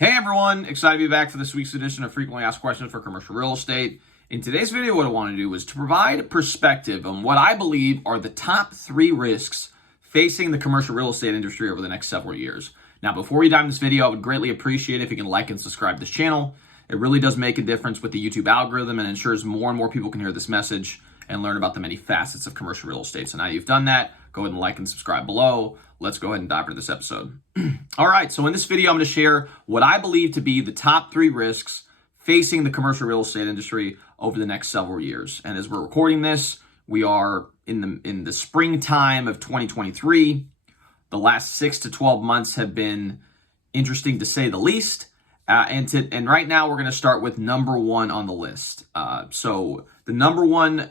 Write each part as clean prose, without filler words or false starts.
Hey everyone, excited to be back for this week's edition of Frequently Asked Questions for Commercial Real Estate. In today's video, what I want to do is to provide perspective on what I believe are the top 3 risks facing the commercial real estate industry over the next several years. Now, before we dive into this video, I would greatly appreciate it if you can like and subscribe to this channel. It really does make a difference with the YouTube algorithm and ensures more and more people can hear this message and learn about the many facets of commercial real estate. So now you've done that, go ahead and like and subscribe below. Let's go ahead and dive into this episode. All right, so in this video, I'm going to share what I believe to be the top 3 risks facing the commercial real estate industry over the next several years. And as we're recording this, we are in the springtime of 2023. The last 6 to 12 months have been interesting to say the least. And right now, we're going to start with number 1 on the list. So the number 1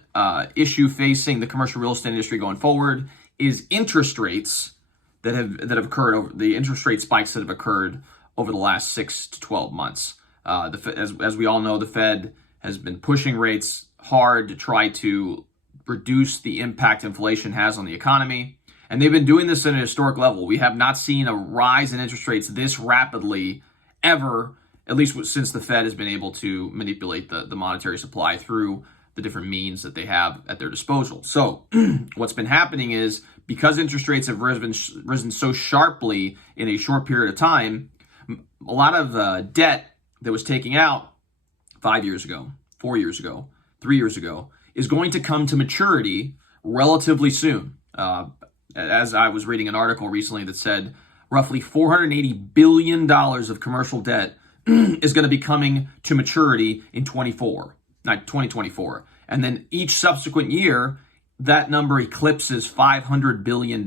issue facing the commercial real estate industry going forward is interest rates that have occurred over the interest rate spikes that have occurred over the last 6 to 12 months. As we all know, the Fed has been pushing rates hard to try to reduce the impact inflation has on the economy. And they've been doing this at a historic level. We have not seen a rise in interest rates this rapidly ever, at least since the Fed has been able to manipulate the monetary supply through the different means that they have at their disposal. So what's been happening is because interest rates have risen so sharply in a short period of time, a lot of debt that was taken out 5 years ago, 4 years ago, 3 years ago, is going to come to maturity relatively soon. As I was reading an article recently that said roughly $480 billion of commercial debt is going to be coming to maturity in 2024. And then each subsequent year, that number eclipses $500 billion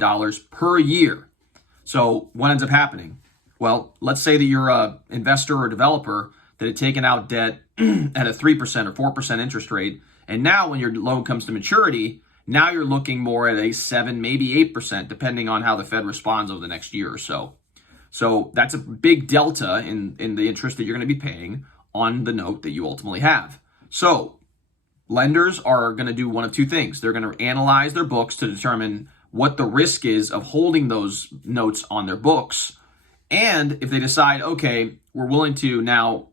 per year. So what ends up happening? Well, let's say that you're an investor or developer that had taken out debt at a 3% or 4% interest rate. And now when your loan comes to maturity, now you're looking more at a 7, maybe 8%, depending on how the Fed responds over the next year or so. So that's a big delta in the interest that you're going to be paying on the note that you ultimately have. So lenders are going to do one of 2 things. They're going to analyze their books to determine what the risk is of holding those notes on their books. And if they decide, okay, we're willing to now,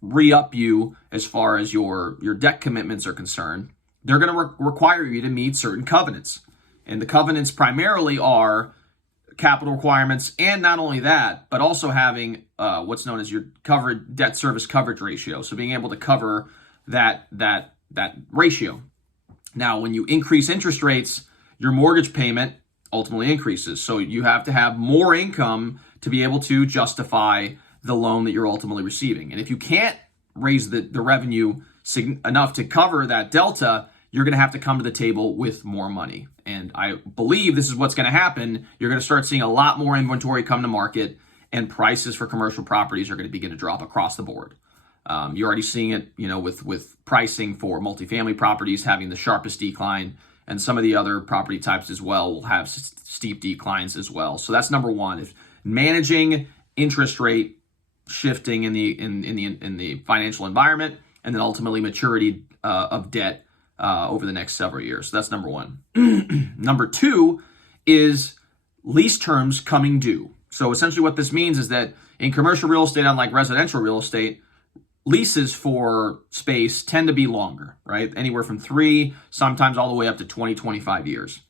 re-up you as far as your debt commitments are concerned, they're going to require you to meet certain covenants. And the covenants primarily are capital requirements, and not only that, but also having what's known as your covered debt service coverage ratio. So being able to cover that ratio. Now, when you increase interest rates, your mortgage payment ultimately increases. So you have to have more income to be able to justify the loan that you're ultimately receiving. And if you can't raise the revenue enough to cover that delta, you're going to have to come to the table with more money. And I believe this is what's going to happen. You're going to start seeing a lot more inventory come to market, and prices for commercial properties are going to begin to drop across the board. You're already seeing it, with pricing for multifamily properties having the sharpest decline, and some of the other property types as well will have steep declines as well. So that's number 1: is managing interest rate shifting in the financial environment, and then ultimately maturity of debt over the next several years. So that's number 1. Number 2 is lease terms coming due. So essentially what this means is that in commercial real estate, unlike residential real estate, leases for space tend to be longer, right? Anywhere from 3, sometimes all the way up to 20, 25 years.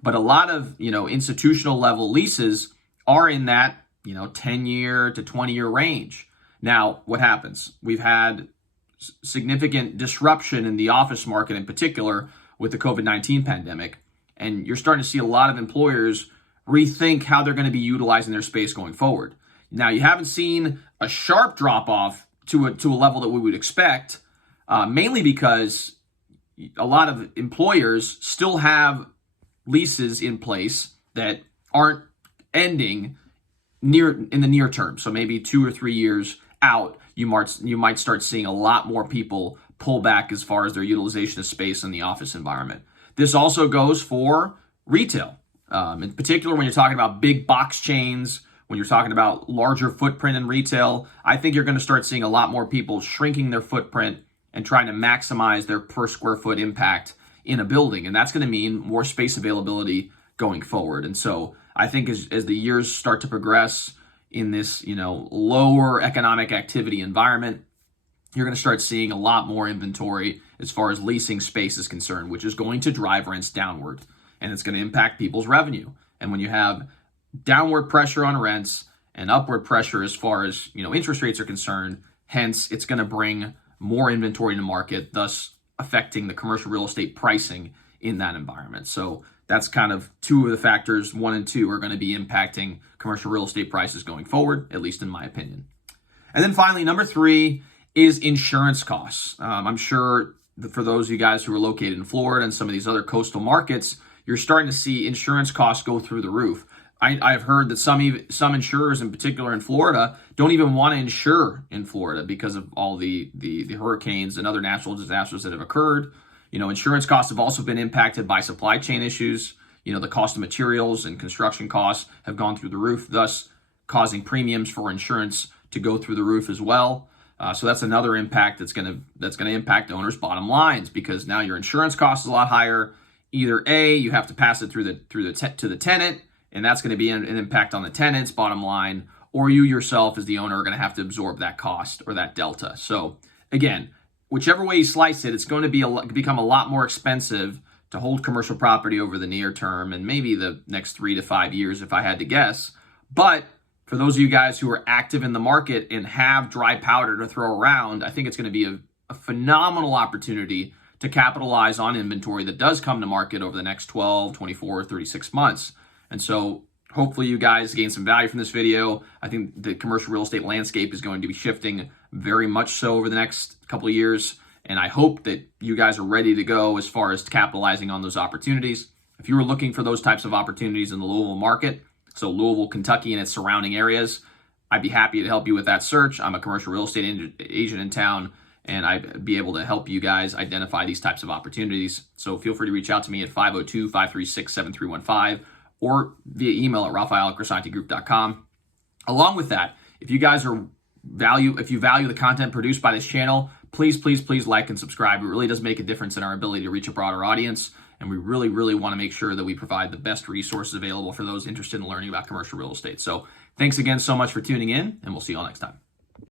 But a lot of, institutional level leases are in that, 10-year to 20-year range. Now, what happens? We've had significant disruption in the office market in particular with the COVID-19 pandemic. And you're starting to see a lot of employers rethink how they're going to be utilizing their space going forward. Now, you haven't seen a sharp drop off to a level that we would expect, mainly because a lot of employers still have leases in place that aren't ending in the near term. So maybe 2 or 3 years out, you might start seeing a lot more people pull back as far as their utilization of space in the office environment. This also goes for retail, in particular when you're talking about big box chains. When you're talking about larger footprint in retail, I think you're going to start seeing a lot more people shrinking their footprint and trying to maximize their per square foot impact in a building. And that's going to mean more space availability going forward. And so I think as the years start to progress, in this, lower economic activity environment, you're going to start seeing a lot more inventory as far as leasing space is concerned, which is going to drive rents downward, and it's going to impact people's revenue. And when you have downward pressure on rents and upward pressure as far as, interest rates are concerned, hence it's going to bring more inventory in the market, thus affecting the commercial real estate pricing in that environment. So that's kind of two of the factors. 1 and 2 are going to be impacting commercial real estate prices going forward, at least in my opinion. And then finally, number 3 is insurance costs. I'm sure that for those of you guys who are located in Florida and some of these other coastal markets, you're starting to see insurance costs go through the roof. I've heard that some insurers, in particular in Florida, don't even want to insure in Florida because of all the hurricanes and other natural disasters that have occurred. Insurance costs have also been impacted by supply chain issues. The cost of materials and construction costs have gone through the roof, thus causing premiums for insurance to go through the roof as well. So that's another impact that's going to impact owners' bottom lines, because now your insurance cost is a lot higher. Either A, you have to pass it to the tenant, and that's going to be an impact on the tenant's bottom line, or you yourself as the owner are going to have to absorb that cost or that delta. So again, whichever way you slice it, it's going to become a lot more expensive to hold commercial property over the near term and maybe the next 3 to 5 years, if I had to guess. But for those of you guys who are active in the market and have dry powder to throw around, I think it's going to be a phenomenal opportunity to capitalize on inventory that does come to market over the next 12, 24, 36 months. And so hopefully you guys gain some value from this video. I think the commercial real estate landscape is going to be shifting very much so over the next couple of years. And I hope that you guys are ready to go as far as capitalizing on those opportunities. If you were looking for those types of opportunities in the Louisville market, so Louisville, Kentucky, and its surrounding areas, I'd be happy to help you with that search. I'm a commercial real estate agent in town, and I'd be able to help you guys identify these types of opportunities. So feel free to reach out to me at 502-536-7315 or via email at raphael@crisantigroup.com. Along with that, if you value the content produced by this channel, please like and subscribe. It really does make a difference in our ability to reach a broader audience. And we really want to make sure that we provide the best resources available for those interested in learning about commercial real estate. So thanks again so much for tuning in, and we'll see you all next time.